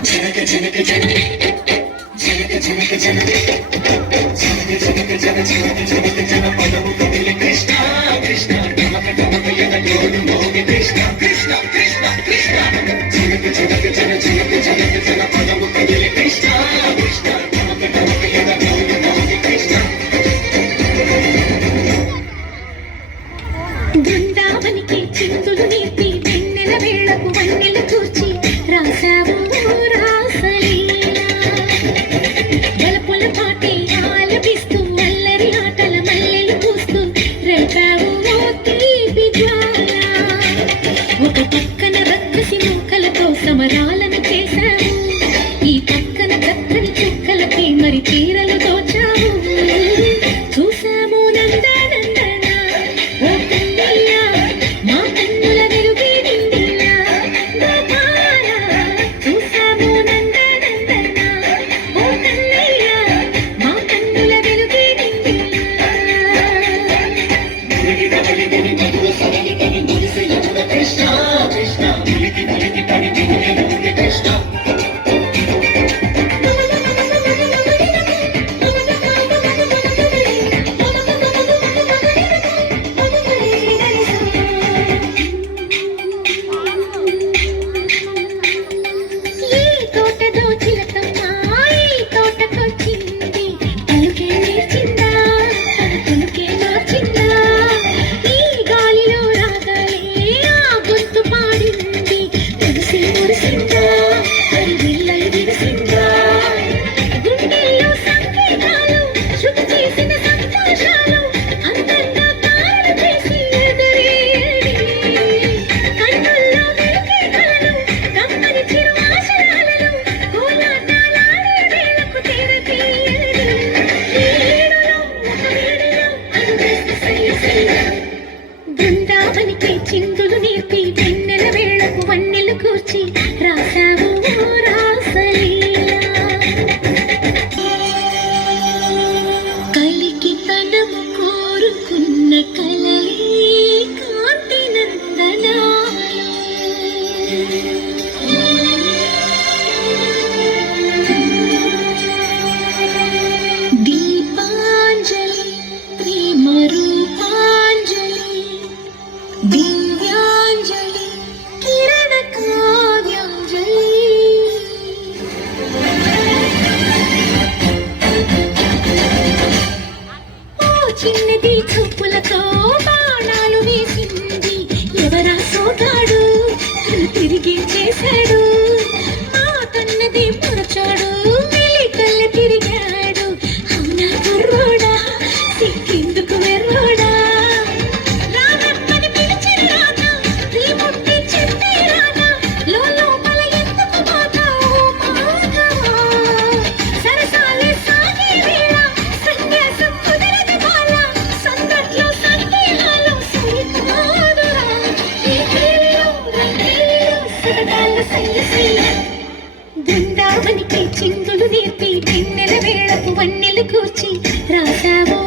జనక జనక జన జనక జనక జన జనక జనక జన జనక జనక జన పదము కదిలి కృష్ణ కృష్ణ నమక నమక యన గోడు మోగి కృష్ణ కృష్ణ కృష్ణ కృష్ణ జనక జనక జన జనక జనక జన పదము కదిలి కృష్ణ కృష్ణ నమక నమక యన గోడు మోగి కృష్ణ బృందావనికి చింతులు నేర్పి వెన్నెల వేళకు వన్నెలు కూర్చి రాసావు రాసలీలా గలపుల పాటే ఆలపిస్తూ అల్లరి ఆటల మల్లెలు పూస్తూ రేపావు తీపి జ్వాల ఒక పక్కన రక్కసి మూకలతో సమరాలను చేశావు ఈ పక్కన కక్కని చుక్కలపై మరి చీరలు దోచావు చూసాము నందనందన ఓ కన్నయ్య మా కన్నుల వెలుగే నిండిలా గోపాల చూసాము నందనందన ఓ కన్నయ్య మా కన్నుల వెలుగే నిండిలా ములిగి తగిలి మధుర సరళి తని మురిసె యమున కృష్ణ కృష్ణ ములిగి ములిగి తని ములిగి ములిగి కృష్ణ బృందావనికి చిందులు నేర్పి వెన్నెల వేళకు వన్నెలు కూర్చి రాసావు రాసలీలా కలికి తనము కోరుకున్న కలలే కాంతి నందనాలు దీపాంజలి ప్రేమ రూపాంజలి దివ్యాంజలి కిరణ కావ్యాంజలి ఓ చిన్నది చూపులతో బాణాలు వేసింది ఎవరా సోగాడు తిరిగి చేశాడు ఆ కన్నది పొరచాడు మెలికల్లి తిరిగాడు అవునా కుర్రోడా సిక్కిందుకు వెర్రోడా బృందావనికి చిందులు నేర్పి వెన్నెల వేళకు వన్నెలు కూర్చి రాసావు